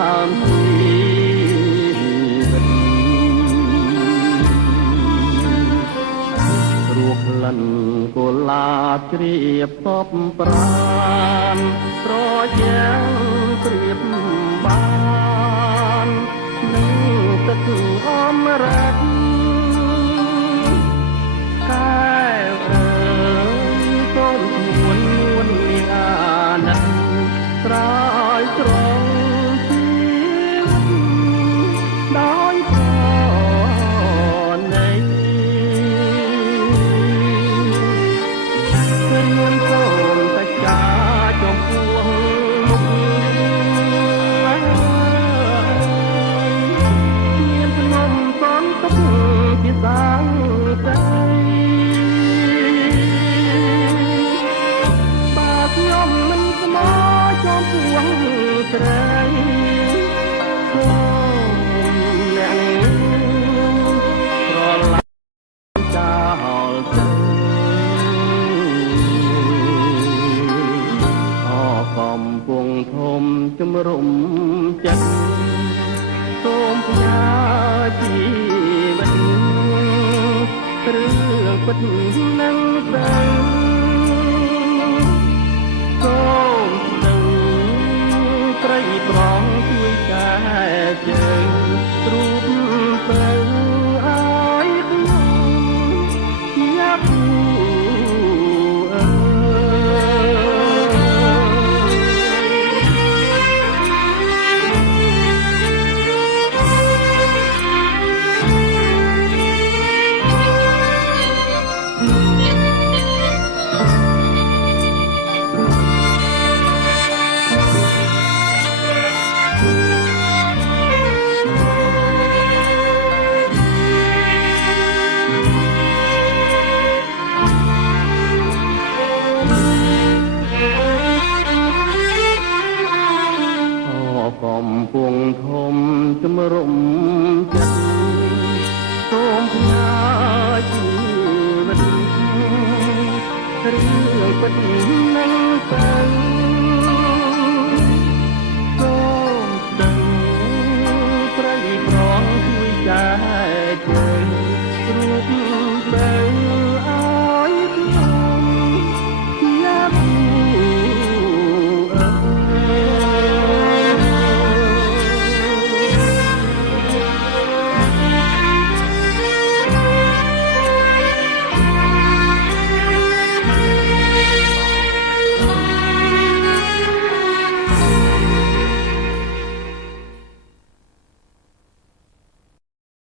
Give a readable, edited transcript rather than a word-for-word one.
ដើមជីវិតរੂក្លិនកុលាបជ្រាបពប់ប្រានត្រយ៉ាងព្រៀបបាននឹងទឹកអមរតកែវអើយសូមឈួននួននាងអាណិតស្រោចស្រង់ជីវិតដោយប្រណីព្រៀនសូមតែចាចំពោះមុខមានភ្នំសនទុកជាសាងใจបាទខ្ញុំមិនស្មោចំពោះស្រីសូមអ្នកស្រឡាញ់ចោលទៅអកំពុងធំជំរុំចិត្តសូមផ្ញើជីវិតរឿងពិតនឹងទៅសូមដឹងត្រីប្រងជួយចែកជើងរូបទៅឲ្យខ្ញុំយ៉ាប់អើកំពុងធំជំរុំចិត្តសូមផ្ញើជីវិតរឿងពិតនឹងទៅ